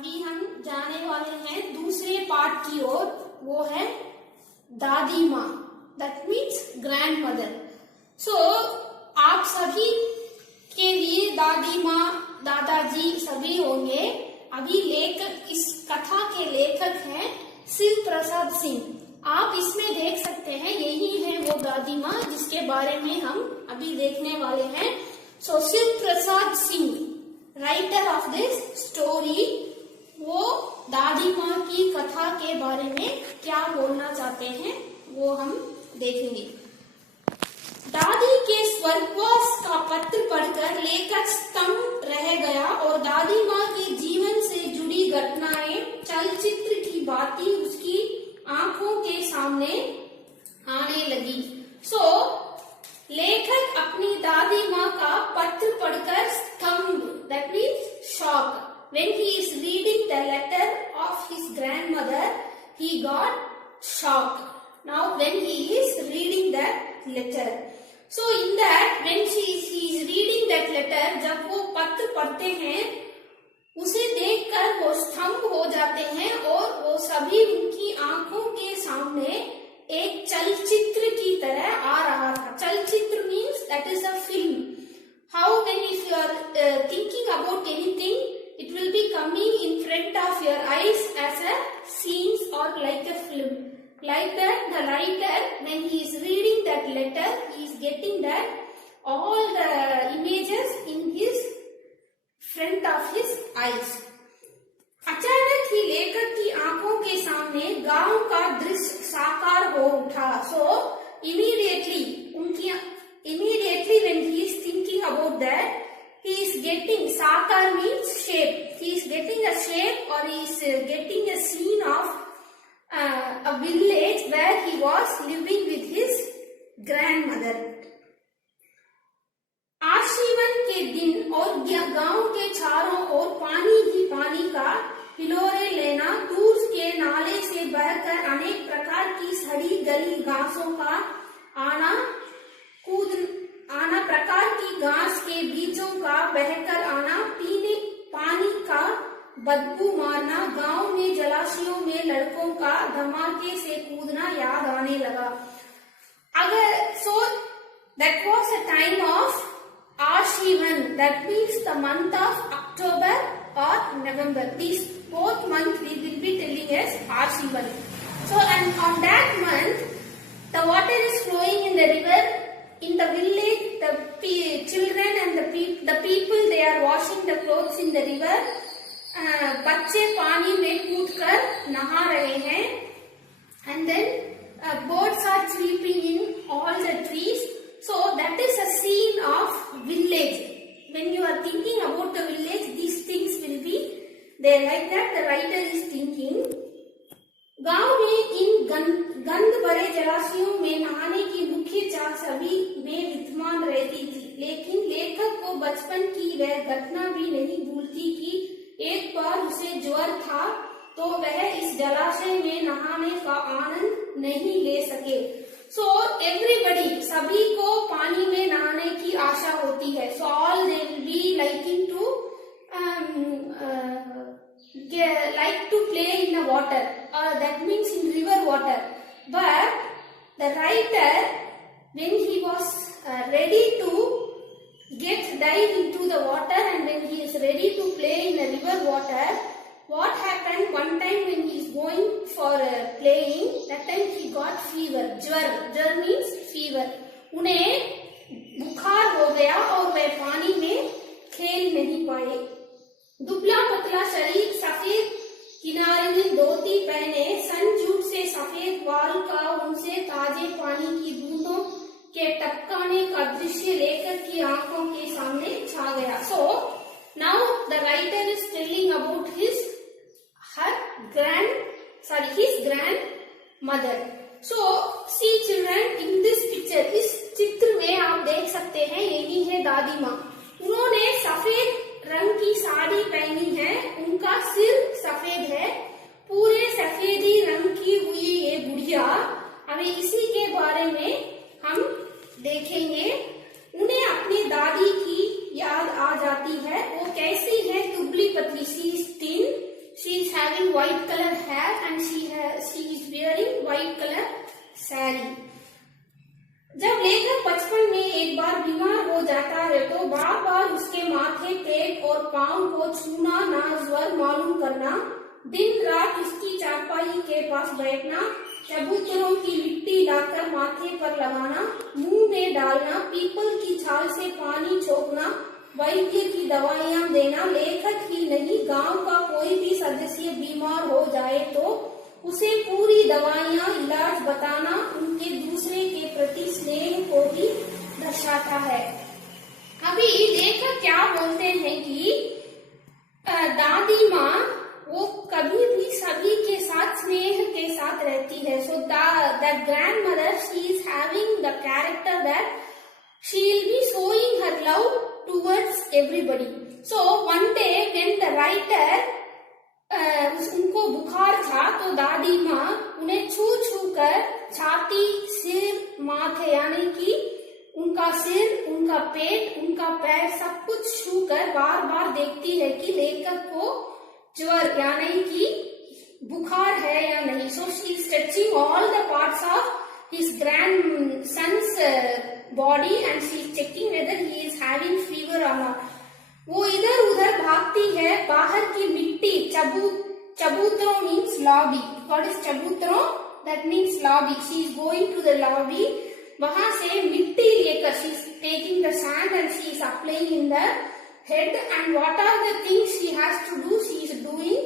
अभी हम जाने वाले हैं दूसरे पार्ट की ओर, वो है दादी माँ, दैट मीन्स ग्रैंड मदर। सो आप सभी के लिए दादी माँ दादाजी सभी होंगे। अभी लेखक, इस कथा के लेखक हैं शिव प्रसाद सिंह। आप इसमें देख सकते हैं यही है वो दादी माँ जिसके बारे में हम अभी देखने वाले हैं। So Shiv Prasad Singh writer of this story, वो दादी माँ की कथा के बारे में क्या बोलना चाहते हैं वो हम देखेंगे। दादी के स्वर्गवास का पत्र पढ़कर लेखक स्तंभ रह गया और दादी माँ के जीवन से जुड़ी घटनाएं, चलचित्र की बातें उसकी आंखों के सामने आने लगी। सो लेखक अपनी दादी माँ का पत्र पढ़कर स्तंभ, that means shock. When he is reading the letter of his grandmother, he got shocked. Now when he is reading that letter, so in that when he is reading that letter, जब वो पत्र पढ़ते हैं उसे देखकर वो स्तंभ हो जाते हैं और वो सभी उनकी आंखों के सामने एक चलचित्र की तरह आ रहा था। चलचित्र means that is a film. How when if you are thinking about anything, it will be coming in front of your eyes as a scenes or like a film. Like that, the writer, when he is reading that letter, he is getting that all the images in his front of his eyes. अचानक ही लेखक की आंखों के सामने गांव का दृश्य साकार हो उठा। So immediately when he is thinking about that, he is getting, sakar means shape, he is getting a shape or he is getting a scene of a village where he was living with his grandmother. आशीवन के दिन और गांव के चारों ओर पानी ही पानी का हिलोरे लेना, दूर के नाले से बहकर अनेक प्रकार की सड़ी गली घासों का आना, प्रकार की घास के बीजों का बहकर आना, पीने पानी का बदबू मारना, गांव में जलाशयों में लड़कों का धमाके से कूदना याद आने लगा। अगर so that was a time of Ashwin, that means the month of October और November. This both month we will be telling as Ashwin. So and on that month the water is flowing in the river. In the village, the children and the people, they are washing the clothes in the river. बच्चे पानी में कूदकर नहा रहे हैं। And then birds are chirping in all the trees. So that is a scene of village. When you are thinking about the village, these things will be there. Like that, the writer is thinking. गांव में इन गंध भरे जलाशयों में नहाने की मुख्य चाह सभी में विद्यमान रहती थी, लेकिन लेखक को बचपन की वह घटना भी नहीं भूलती कि एक बार उसे ज्वर था तो वह इस जलाशय में नहाने का आनंद नहीं ले सके। सो एवरीबडी, सभी को पानी में नहाने की आशा होती है। So all they will be liking to like to play in the water, that means in river water. But the writer, when he was ready to dive into the water and when he is ready to play in the river water, what happened one time when he is going for playing, that time he got fever. Jwar means fever. उन्हें बुखार हो गया और वह पानी में खेल नहीं पाए। दुबला पतला शरीर, सफेद किनारे में धोती पहने, सन जूट से सफेद वाल का उनसे ताजे पानी की बूंदों के टपकाने का दृश्य लेखक की आंखों के सामने छा गया। So now the writer is telling about his grandmother. So see children, in this picture, इस चित्र में आप देख सकते हैं यही है दादी माँ। उन्होंने सफेद रंग की साड़ी पहनी है, उनका सिर सफेद है, पूरे सफेदी रंग की हुई ये बुढ़िया, अभी इसी के बारे में हम देखेंगे। उन्हें अपनी दादी की याद आ जाती है। वो कैसी है? दुबली पतली, सी इज थिन, लेखक बचपन में एक बार बीमार हो जाता है तो बार बार उसके माथे, पेट और पांव को छूना, ना ज्वर मालूम करना, दिन रात उसकी चारपाई के पास बैठना, चबूतरों की मिट्टी लाकर माथे पर लगाना, मुंह में डालना, पीपल की छाल से पानी छोकना, वैद्य की दवाइयां देना। लेखक ही नहीं, गांव का कोई भी सदस्य बीमार हो जाए तो उसे पूरी दवाइयां, इलाज बताना उनके दूसरे के प्रति स्नेह को भी दर्शाता है। अभी लेखक क्या बोलते हैं कि दादी माँ वो कभी भी सभी के साथ स्नेह के साथ रहती है। So the grand mother she is having the character that she will be showing her love towards everybody. So one day when the writer उनको बुखार था तो दादी माँ उन्हें छू छू कर छाती, सिर, माथे यानी कि उनका सिर, उनका पेट, उनका पैर सब कुछ छू कर बार बार देखती है कि लेखक को ज्वर यानी कि बुखार है या नहीं। So she is touching all the parts of his grandson's body and she is checking whether he is having fever और नॉट। वो इधर उधर भागती है, बाहर की मिट्टी, चबूतरों मीन्स लॉबी। व्हाट इज चबूतरों? That means lobby. She is going to the lobby, वहां से मिट्टी लेकर she is taking the sand and she is applying in the head, and what are the things she has to do? She is doing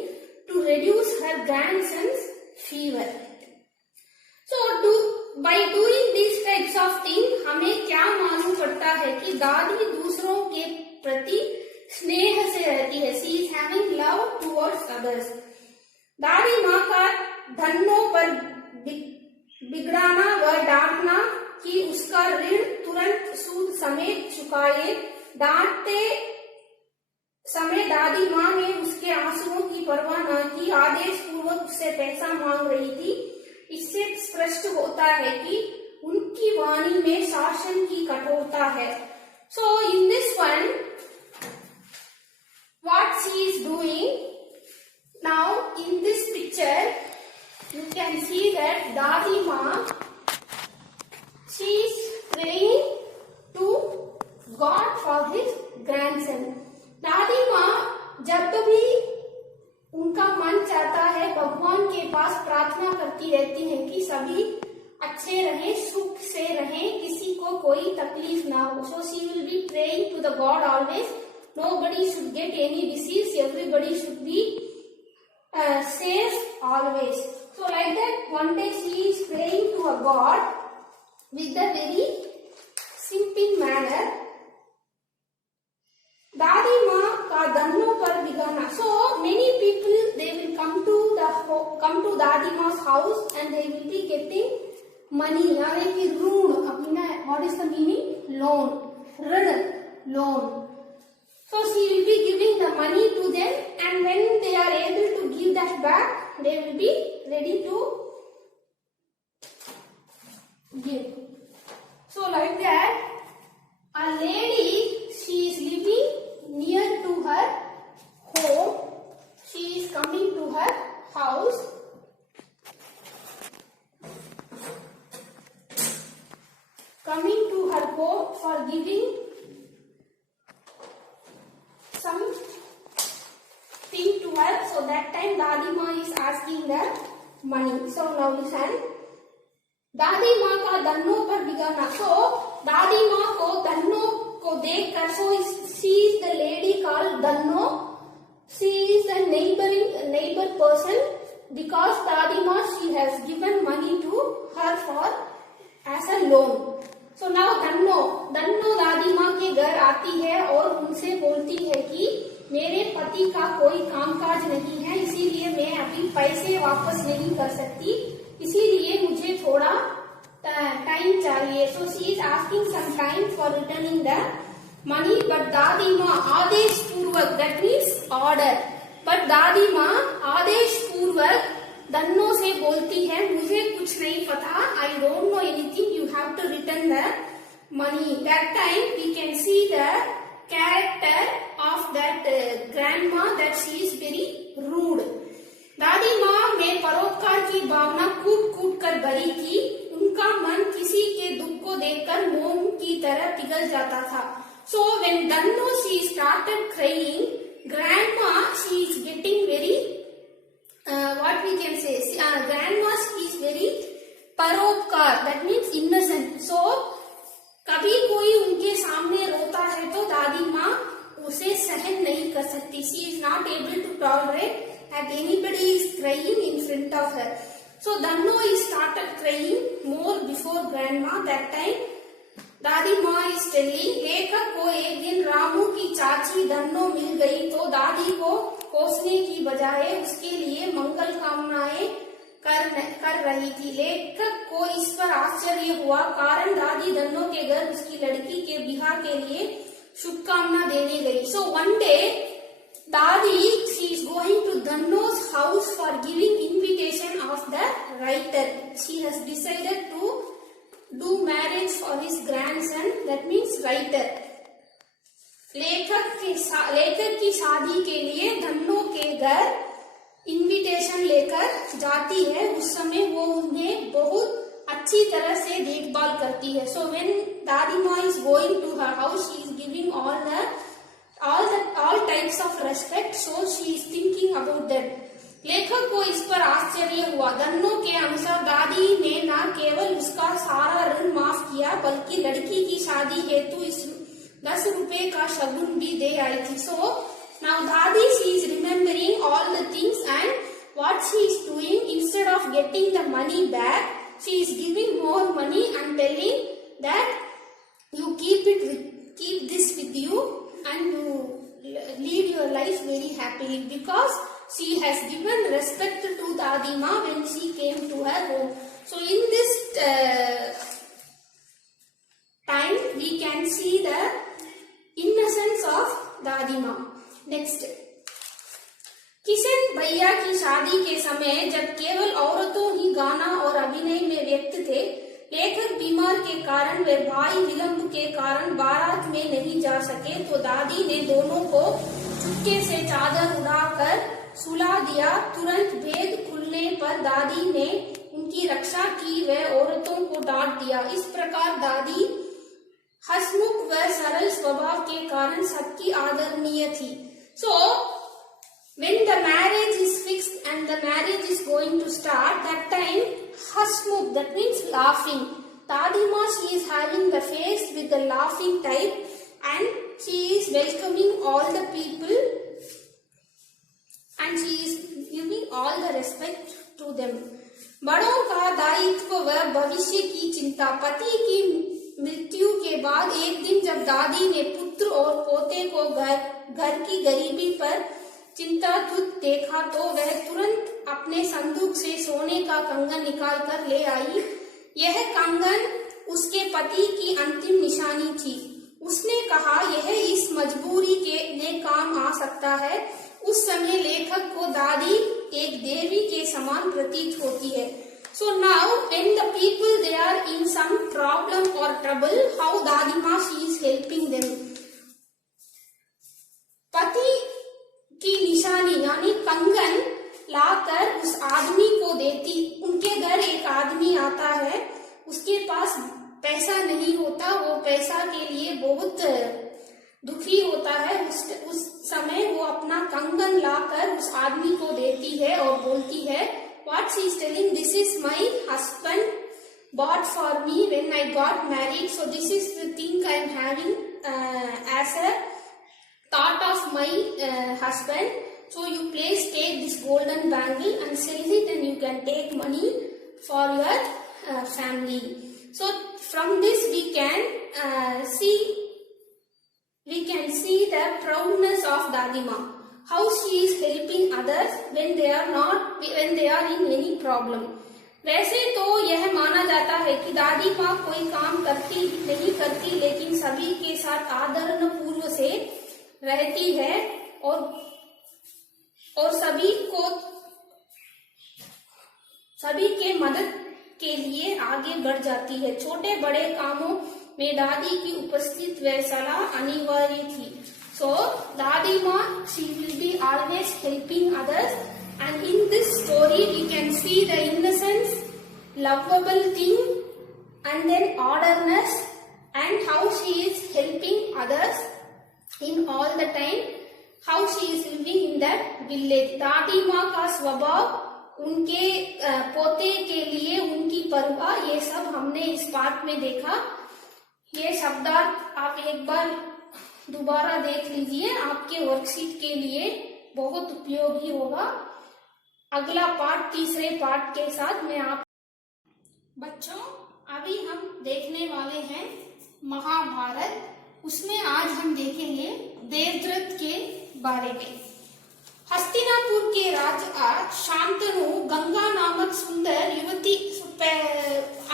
to reduce her grandson's fever. So by doing these types of things हमें क्या मालूम पड़ता है कि दादी दूसरों के प्रति स्नेह से रहती है। She is having love towards others. दादी माँ का धन्नों पर बिगड़ाना व डांटना कि उसका ऋण तुरंत सूद समेत चुकाए। डांटते समय दादी माँ ने उसके आंसुओं की परवाह न की, आदेश पूर्वक उससे पैसा मांग रही थी। इससे स्पष्ट होता है कि उनकी वाणी में शासन की कठोरता है। So in this one what she is doing now in this picture you can see that दादी माँ she is praying to God for his grandson. दादी माँ जब भी उनका मन चाहता है भगवान के पास प्रार्थना करती रहती है कि सभी अच्छे रहें, सुख से रहें, किसी को कोई तकलीफ ना हो। So she will be praying to the god always, nobody should get any disease, everybody should be safe always. So like that one day she is praying to a God with a very simple manner. दादी माँ का धन्नों पर Bigana. So many people they will come to दादी मा's house and they will be getting money यानी कि ऋण. अपना what is the meaning? Loan. ऋण, loan. So she will be giving the money to them, and when they are able to give that back, they will be ready to give. So like that, a lady, she is living near to her home. She is coming to her house. Coming to her home for giving something to her. So that time Dadi Ma is asking the money. So now listen. दादी माँ का धन्नों पर बिगाना. So दादी माँ को धन्नों को देखकर, so she is the lady called Dhanno. She is a neighbor person because दादी माँ she has given money to her for as a loan. So now Dhanno दादी माँ के घर आती है और उनसे बोलती है कि मेरे पति का कोई कामकाज नहीं है, इसीलिए मैं अभी पैसे वापस नहीं कर सकती, इसीलिए मुझे थोड़ा टाइम चाहिए. So she is asking some time for returning the money, but दादी माँ आदेश पूर्वक, that means order, but दादी माँ आदेश पूर्वक धन्नो से बोलती है मुझे कुछ नहीं पता, I don't know anything, you have to return the money. That time we can see the character of that grandma, that she is very rude. दादी माँ में परोपकार की भावना कूट कूट कर भरी थी. उनका मन किसी के दुख को देखकर मोम की तरह पिघल जाता था. So when Danno she started crying, grandma she is getting very what we can say, grandma she is very परोपकार, that means innocent. So कभी कोई उनके सामने रोता है तो दादी माँ उसे सहन नहीं कर सकती. She is not able to tolerate that anybody is crying in front of her. So Danno is started crying more before grandma. That time दादी माँ is telling, लेखक को एक दिन रामू की चाची धन्नो मिल गई तो दादी को कोसने की बजाय उसके लिए मंगल कामनाएं कर रही थी. लेखक को इस पर आश्चर्य हुआ कारण दादी धन्नो के घर उसकी लड़की के बिहार के लिए शुभकामना देने गई. So one day Dadi she is going to Dhanno's house for giving invitation of the writer. She has decided to do marriage for his grandson, that means writer. लेखक की शादी के लिए धन्नो के घर इनविटेशन लेकर जाती है. उस समय वो उन्हें बहुत अच्छी तरह से देखभाल करती है. So when दादी माँ is going to her house, she is giving all types of respect. So she is thinking about that. लेखक को इस पर आश्चर्य हुआ. धन्नो के अनुसार दादी ने न केवल उसका सारा ऋण माफ किया बल्कि लड़की की शादी हेतु इस 10 रुपए का शगुन भी दे आई थी. So now Dadi she is remembering all the things and what she is doing, instead of getting the money back, she is giving more money and telling that you keep this with you and you live your life very happily, because she has given respect to Dadi Ma when she came to her home. So in this time we can see the innocence of Dadi Ma. Next, Kishan भैया की शादी के समय जब केवल औरतों ही गाना और अभिनय में व्यक्त थे, लेखक बीमार के कारण वे भाई विलंब के कारण बारात में नहीं जा सके तो दादी ने दोनों को चुपके से चादर उड़ाकर सुला दिया. तुरंत भेद खुलने पर दादी ने उनकी रक्षा की व औरतों को डांट दिया. इस प्रकार दादी हसमुख व सरल स्वभाव के कारण सबकी आदरणीय थी. So when the marriage is fixed and the marriage is going to start, that time hasmukh, that means laughing. Dadi Ma she is having the face with the laughing type and she is welcoming all the people and she is giving all the respect to them. बड़ों का दायित्व व भविष्य की चिंता. पति की मृत्यु के बाद एक दिन जब दादी ने पुत्र और पोते को घर की गरीबी पर चिंतातुर देखा तो वह तुरंत अपने संदूक से सोने का कंगन निकाल कर ले आई. यह कंगन उसके पति की अंतिम निशानी थी. उसने कहा यह इस मजबूरी में काम आ सकता है. उस समय लेखक को दादी एक देवी के समान प्रतीत होती है. So now when the people they are in some problem or trouble, how Dadi Ma she is helping them. पति की निशानी यानी कंगन लाकर उस आदमी को देती. उनके घर एक आदमी आता है, उसके पास पैसा नहीं होता, वो पैसा के लिए बहुत दुखी होता है. उस समय वो अपना कंगन लाकर उस आदमी को देती है और बोलती है, what she is telling, this is my husband bought for me when I got married, so this is the thing I am having as a thought of my husband. So you please take this golden bangle and sell it and you can take money for your family. So from this we can see the proudness of Dadi Ma, how she is helping others when they are in any problem. वैसे तो यह माना जाता है कि दादी माँ कोई काम नहीं करती लेकिन सभी के साथ आदर पूर्व से रहती है और सभी के मदद के लिए आगे बढ़ जाती है. छोटे बड़े कामों में दादी की उपस्थिति व सलाह अनिवार्य थी. So Dadi Ma she will be always helping others, and in this story we can see the innocence, lovable thing and then orderness, and how she is helping others in all the time, how she is living in that village. दादी माँ का स्वभाव, उनके पोते के लिए उनकी परवाह, ये सब हमने इस पाठ में देखा। ये शब्दार्थ आप एक बार दोबारा देख लीजिए, आपके वर्कशीट के लिए बहुत उपयोगी होगा। अगला पाठ तीसरे पाठ के साथ मैं आप बच्चों अभी हम देखने वाले हैं महाभारत। उसमें आज हम देखेंगे देवव्रत के बारे में। हस्तिनापुर के राजा शांतनु गंगा नामक सुंदर युवती।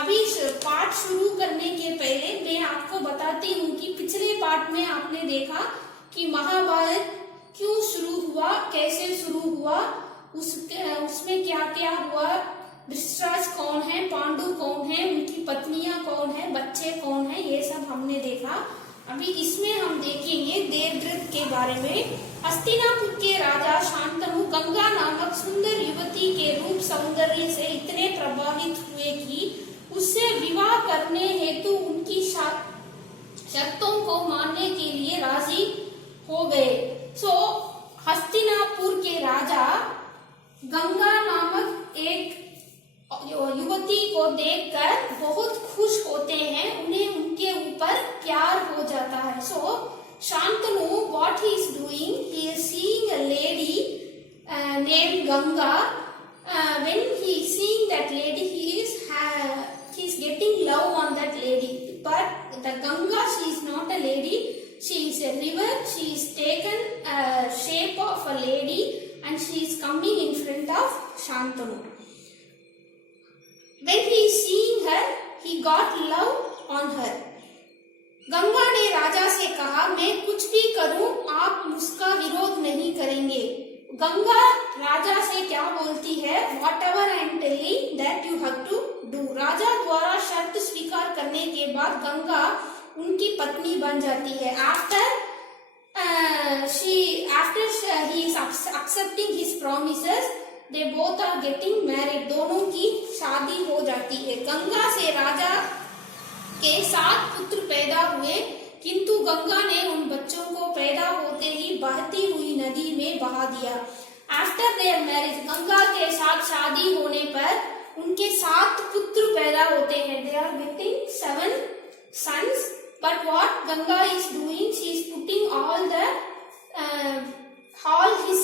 अभी पाठ शुरू करने के पहले मैं आपको बताती हूँ कि पिछले पाठ में आपने देखा कि महाभारत क्यों शुरू हुआ, कैसे शुरू हुआ, उसमें क्या क्या हुआ, धृतराज कौन है, पांडु कौन है, उनकी पत्नियां कौन है, बच्चे कौन है, ये सब हमने देखा। अभी इसमें हम देखेंगे देवव्रत के बारे में। हस्तिनापुर के राजा शांतनु गंगा नामक सुंदर युवती के रूप सौंदर्य से इतने प्रभावित हुए कि उससे विवाह करने हेतु उनकी शर्तों को मानने के लिए राजी हो गए। सो हस्तिनापुर के राजा गंगा नामक एक युवती को देखकर बहुत खुश होते हैं, उन्हें उनके ऊपर प्यार हो जाता है। So Shantanu what he is doing, he is seeing a lady named Ganga. When he is seeing that lady, he is getting love on that lady, but the Ganga, she is not a lady, she is a river. She is taken shape of a lady and she is coming in front of Shantanu. When he is seeing her, he got love on her. Ganga ने राजा से कहा, मैं कुछ भी करूं आप उसका विरोध नहीं करेंगे। गंगा राजा से क्या बोलती है, whatever I am telling that you have to do। राजा द्वारा शर्त स्वीकार करने के बाद गंगा उनकी पत्नी बन जाती है। After he is accepting his promises, they both are getting married। दोनों की शादी हो जाती है। गंगा से राजा के 7 पुत्र पैदा हुए, किंतु गंगा ने उन बच्चों को पैदा होते ही बहती हुई नदी में बहा दिया। आफ्टर देयर मैरिज, गंगा के साथ शादी होने पर उनके 7 पुत्र पैदा होते हैं। They are getting 7 sons, but what Ganga is doing, she is putting all his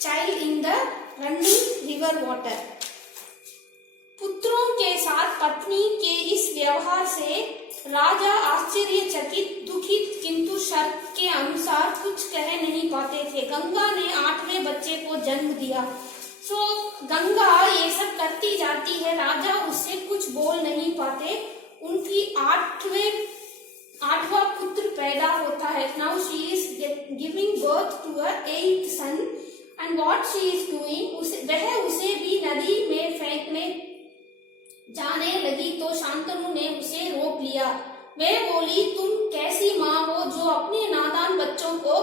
child in the running river water। पुत्रों के साथ पत्नी के इस व्यवहार से राजा आश्चर्यचकित, दुखित, किंतु शर्त के अनुसार कुछ कह नहीं पाते थे। गंगा ने 8वें बच्चे को जन्म दिया। सो गंगा ये सब करती जाती है, राजा उससे कुछ बोल नहीं पाते। उनकी 8वां पुत्र पैदा होता है। Now she is giving birth to a 8th son, and what she is doing, वह उसे भी नदी में फेंकने जाने लगी तो शांतनु ने उसे रोक लिया। वह बोली, तुम कैसी माँ हो जो अपने नादान बच्चों को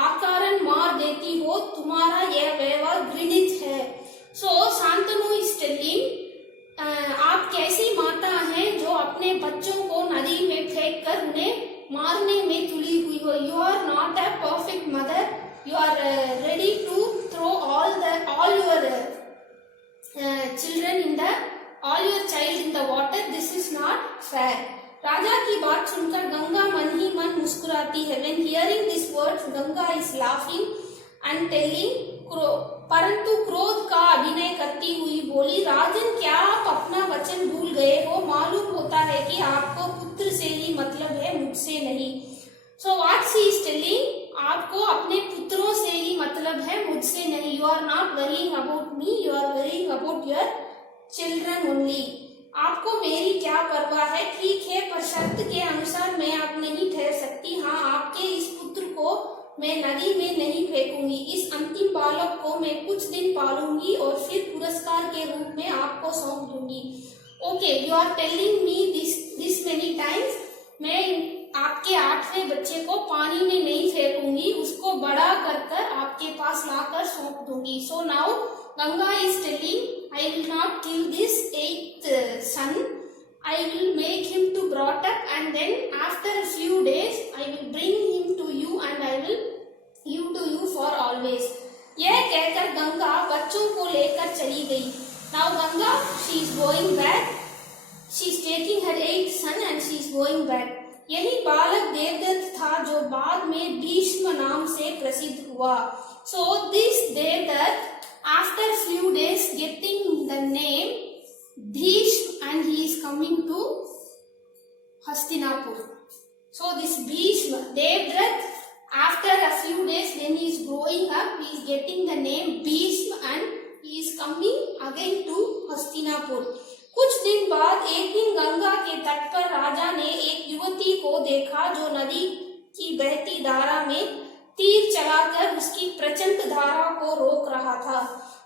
आकारण मार देती हो, तुम्हारा यह व्यवहार घृणित है। सो शांतनु इज टेलिंग, आप कैसी माता हैं जो अपने बच्चों को नदी में फेंक कर उन्हें मारने में तुली हुई हो। You are not a perfect mother, you are ready to throw all your child in the water, this is not fair। राजा की बात सुनकर गंगा मन ही मन मुस्कुराती है। When hearing these words, Ganga is laughing and telling, परंतु क्रोध का अभिनय करती हुई बोली, राजन क्या आप अपना वचन भूल गए हो, मालूम होता है कि आपको पुत्र से ही मतलब है, मुझसे नहीं। So what she is telling, आपको अपने पुत्रों से ही मतलब है, मुझसे नहीं। You are not worrying about me, you are worrying about your children only। आपको मेरी क्या परवाह है, ठीक है, पर शर्त के अनुसार मैं अब नहीं ठहर सकती। हाँ, आपके इस पुत्र को मैं नदी में नहीं फेंकूंगी। इस अंतिम बालक को मैं कुछ दिन पालूंगी और फिर पुरस्कार के रूप में आपको सौंप दूंगी। Okay, you are telling me this many times, मैं आपके 8वें बच्चे को पानी में नहीं फेंकूंगी, उसको बड़ा कर आपके पास लाकर सौंप दूंगी। So now Ganga is telling, I will not kill this 8th son, I will make him to brought up, and then after a few days I will bring him to you and I will give to you for always. यह कहकर गंगा बच्चों को लेकर चली गई. Now Ganga, she is going back. She is taking her 8th son and she is going back. यही बालक देवदत्त था जो बाद में भीष्म नाम से प्रसिद्ध हुआ. So this Devdutt, after few days getting the name Bhishma, and he is coming to Hastinapur. So this Bhishma, Devdutt, after a few days when he is growing up, he is getting the name Bhishma and he is coming again to Hastinapur. कुछ दिन बाद एक दिन गंगा के तट पर राजा ने एक युवती को देखा जो नदी की बहती धारा में तीर चलाकर उसकी प्रचंड धारा को रोक रहा था.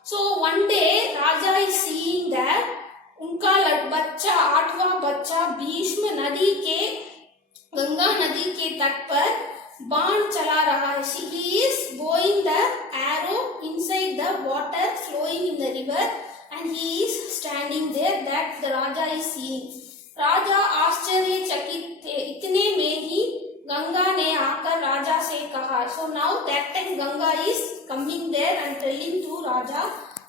So one day Raja is seeing that उनका बच्चा 8वां बच्चा भीष्म नदी के गंगा नदी के तट पर बाण चला रहा है. He is blowing the arrow inside the water flowing in the river and he is standing there. That the Raja is seeing. राजा आश्चर्यचकित थे. इतने में ही गंगा ने आकर राजा से कहा. So now that time Ganga is coming there and telling to राजा,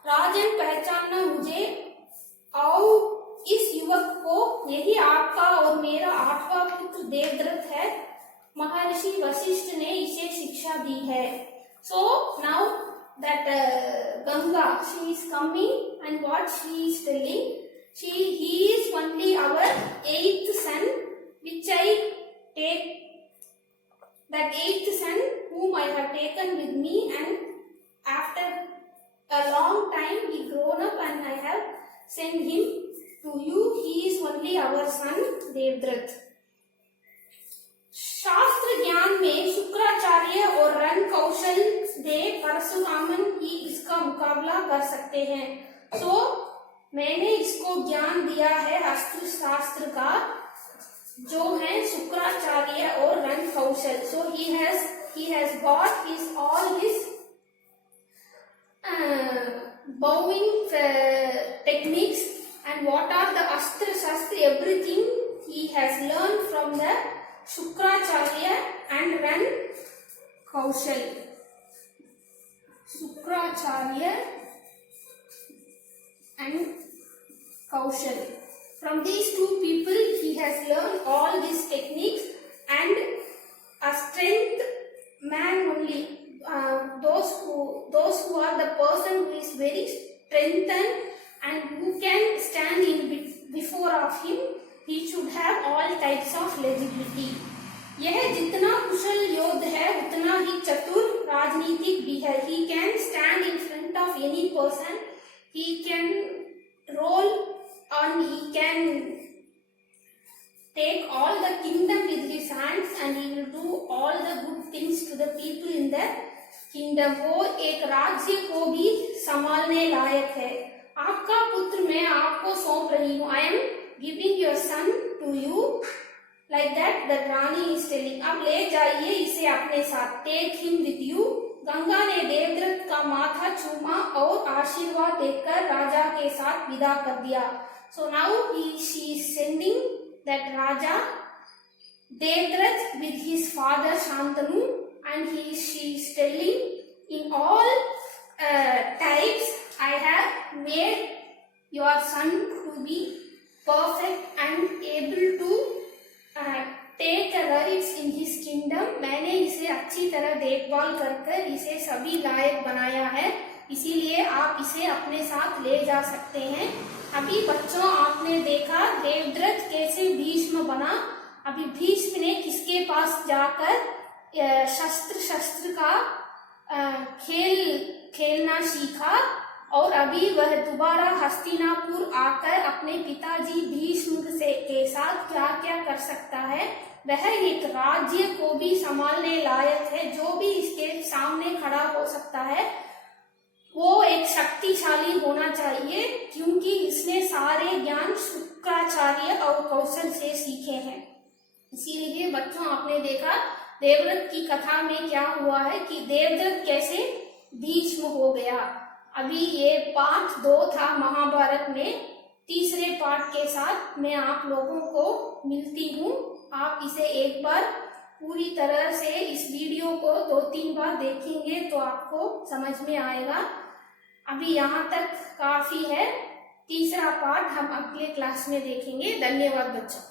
राजन पहचानना मुझे आओ इस युवक को, यही आपका और मेरा 8वां पुत्र देवदत्त है. महर्षि वशिष्ठ ने इसे शिक्षा दी है. So now that Ganga, she is coming and what she is telling, he is only our 8th son which I take, that 8th son whom I have taken with me, and after a long time he grown up and I have sent him to you. He is only our son Devdutt. शास्त्र ज्ञान में शुक्राचार्य और रण कौशल देव परशुरामन ही इसका मुकाबला कर सकते हैं. सो मैंने इसको ज्ञान दिया है अस्त्र शास्त्र का, जो है शुक्राचार्य और रण कौशल. सो he has got his all his bowing techniques, and what are the astra shastra, everything he has learned from the Shukracharya and Ran Kaushal. Shukracharya and Kaushal. From these two people he has learned all these techniques, and a strength man only, those who are the person who is very strengthened and who can stand in before of him, he should have all types of legibility. यह जितना कुशल योद्ध है उतना ही चतुर राजनीतिक भी है. He can stand in front of any person, he can roll on, he can take all the kingdom with his hands and he will do all the good things to the people in the kingdom. वो एक राज्य को भी संभालने लायक है. आपका पुत्र मैं आपको सौंप रही हूँ. I am giving your son to you, like that the Rani is telling. अब ले जाइए इसे अपने साथ. Take him with you. Ganga ने देवदत्त का माथा चूमा और आशीर्वाद देकर राजा के साथ विदा कर दिया. So now she is sending that Raja Devdutt with his father Shantanu, and she is telling, in all types I have made your son to be perfect and able to take the rights in his kingdom. मैंने इसे अच्छी तरह देखभाल कर इसे सभी लायक बनाया है, इसीलिए आप इसे अपने साथ ले जा सकते हैं. अभी बच्चों आपने देखा देवदत्त कैसे भीष्म बना. अभी भीष्म ने किसके पास जाकर शस्त्र का खेलना सीखा, और अभी वह दोबारा हस्तिनापुर आकर अपने पिताजी भीष्म के साथ क्या क्या कर सकता है. वह एक राज्य को भी संभालने लायक है. जो भी इसके सामने खड़ा हो सकता है वो एक शक्तिशाली होना चाहिए, क्योंकि इसने सारे ज्ञान शुक्राचार्य और कौशल से सीखे हैं. इसीलिए बच्चों आपने देखा देवदत्त की कथा में क्या हुआ है कि देवदत्त कैसे भीष्म हो गया. अभी ये पार्ट 2 था महाभारत में. तीसरे पार्ट के साथ मैं आप लोगों को मिलती हूँ। आप इसे एक बार पूरी तरह से इस वीडियो को 2-3 बार देखेंगे तो आपको समझ में आएगा। अभी यहाँ तक काफी है, तीसरा पार्ट हम अगले क्लास में देखेंगे। धन्यवाद बच्चों।